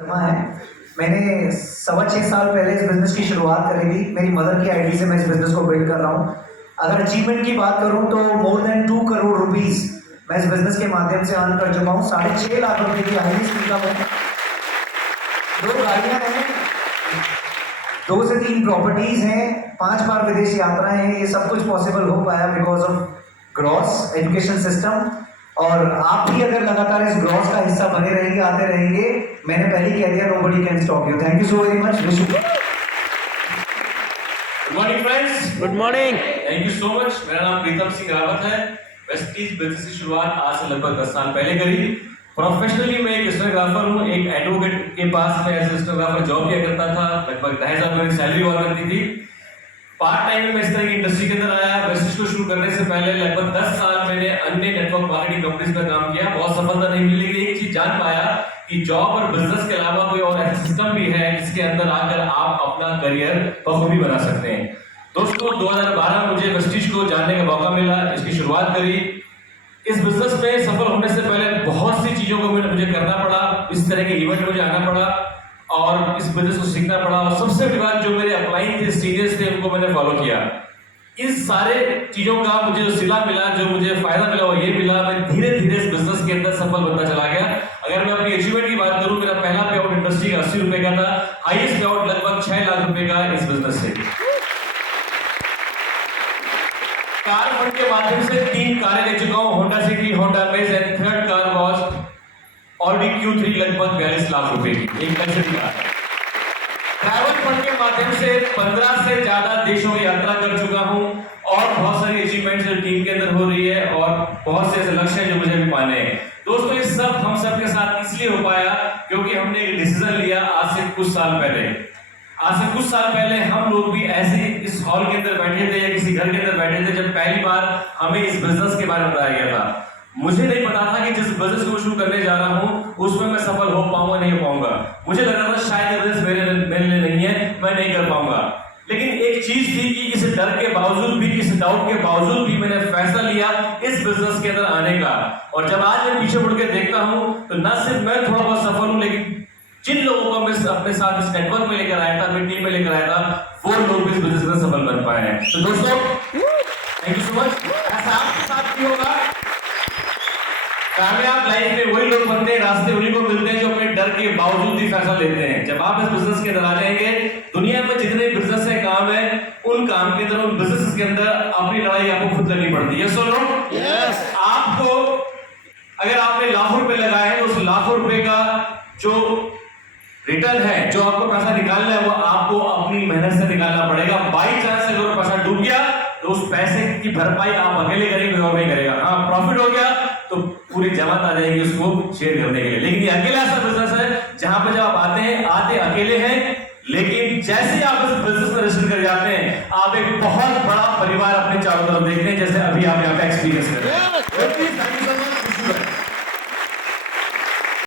शर्मा है। मैंने 6.25 साल पहले इस बिजनेस की शुरुआत करी थी। मेरी मदर की आईडी से मैं इस बिजनेस को बिल्ड कर रहा हूँ। अगर अचीवमेंट की बात करूँ तो मोर देन 2 करोड़ रुपीस मैं इस बिजनेस के माध्यम से अर्न कर चुका हूँ। 6.5 लाख रुपए की हाईएस्ट इनकम है। 2 गाड़ियां हैं, 2 से 3 प्रॉपर्टीज हैं, 5 बार विदेश यात्राएं हैं। ये सब कुछ पॉसिबल हो पाया because of gross education system. और आप भी अगर लगातार इस ग्रॉस का हिस्सा बने रहेंगे, आते रहेंगे, मैंने पहले ही कह दिया, nobody can stop you. Thank you so very much. Wish you good morning friends. Good morning. Thank you so much. मेरा नाम प्रीतम सिंह रावत है। वेस्टीज बिजनेस की शुरुआत आज से लगभग 10 साल पहले करी। प्रोफेशनली मैं एक स्टेनोग्राफर हूँ। एक एडवोकेट के पास मैं एज स्टेनोग्राफर जॉब किया करता था। लगभग 2,500 मेरी सैलरी हुआ करती थी। पार्ट टाइम में मैं इस तरह की इंडस्ट्री के अंदर आया। वेस्टीज को शुरू करने से पहले लगभग 10 साल मैंने अन्य नेटवर्क मार्केटिंग कंपनीज में काम किया। बहुत सफलता नहीं मिली, लेकिन एक चीज जान पाया कि जॉब और बिजनेस के अलावा कोई और ऐसा सिस्टम भी है जिसके अंदर आकर आप अपना करियर बखूबी बना सकते हैं। दोस्तों 2012 मुझे वेस्टीज को जानने का मौका मिला, इसकी शुरुआत करी। इस बिजनेस में सफल होने से पहले बहुत सी चीजों को मुझे करना पड़ा। इस तरह के इवेंट मुझे आना पड़ा और इस बिजनेस को सीखना पड़ा। और सबसे बड़ी बात, जो मेरे अपलाइन थे, सीनियर्स थे, उनको मैंने फॉलो किया। इस सारे चीजों का मुझे जो सिला मिला, जो मुझे फायदा मिला, वो ये मिला, मैं धीरे धीरे इस बिजनेस के अंदर सफल बनता चला गया। अगर मैं अपनी अचीवमेंट की बात करूं, मेरा पहला पे आउट इंडस्ट्री का 80 रुपए का था। हाईएस्ट पे आउट लगभग 6 लाख रुपए का इस बिजनेस से। कार फंड के माध्यम से 3 कारें ले चुका हूं, होंडा सिटी, होंडा बेज and third car was Audi Q3 लगभग 42 लाख रुपए की एक लग्जरी कार। ट्रैवल फंड के माध्यम से 15 से ज्यादा देशों की यात्रा कर चुका हूं और बहुत सारी अचीवमेंट्स जो टीम के अंदर हो रही है और बहुत से ऐसे लक्ष्य हैं जो मुझे भी पाने हैं। दोस्तों ये सब हम सब के साथ इसलिए हो पाया क्योंकि हमने एक डिसीजन लिया आज से कुछ साल पहले। आज से कुछ साल पहले हम लोग भी ऐसे इस हॉल के अंदर बैठे थे या किसी घर के अंदर बैठे थे जब पहली बार हमें इस बिजनेस के बारे में बताया गया था। मुझे नहीं पता था कि जिस बिजनेस को शुरू करने जा रहा हूं उसमें मैं सफल हो पाऊंगा नहीं हो पाऊंगा। मुझे लग रहा था शायद ये बिजनेस मेरे लिए नहीं है, मैं नहीं कर पाऊंगा। लेकिन एक चीज थी कि इस डर के बावजूद भी, इस डाउट के बावजूद भी मैंने फैसला लिया इस बिजनेस के अंदर आने का। और जब आज मैं पीछे मुड़ के देखता हूं तो न सिर्फ मैं थोड़ा बहुत सफल हूं, लेकिन जिन लोगों को मैं अपने साथ इस नेटवर्क में लेकर आया था, अपनी टीम में लेकर आया था, वो लोग भी इस बिजनेस में सफल बन पाए हैं। तो दोस्तों थैंक यू सो मच। ऐसा आपके साथ भी होगा। कामयाब लाइफ में वही लोग बनते हैं, रास्ते उन्हीं को मिलते हैं जो अपने डर के बावजूद भी फैसला लेते हैं। जब आप इस बिजनेस के अंदर आ जाएंगे, दुनिया में जितने बिजनेस है, काम है, उन काम के अंदर, उन बिजनेस के अंदर अपनी लड़ाई आपको खुद लड़नी पड़ती है। यस और नो? यस। आपको अगर आपने लाखों रुपए लगाए हैं तो उस लाखों रुपए का जो रिटर्न है, जो आपको पैसा निकालना है, वो आपको अपनी मेहनत से निकालना पड़ेगा। बाई चांस अगर पैसा डूब गया तो उस पैसे की भरपाई आप अकेले करेंगे, और नहीं करेगा। हाँ, प्रॉफिट हो गया तो पूरी जमात आ जाएगी उसको शेयर करने के लिए। लेकिन ये अकेला ऐसा बिजनेस है जहां पे जब आप आते अकेले हैं, लेकिन जैसे ही आप इस बिजनेस में रजिस्टर कर जाते हैं, आप एक बहुत बड़ा परिवार अपने चारों तरफ देखते हैं, जैसे अभी आप यहाँ पे एक्सपीरियंस कर रहे हैं।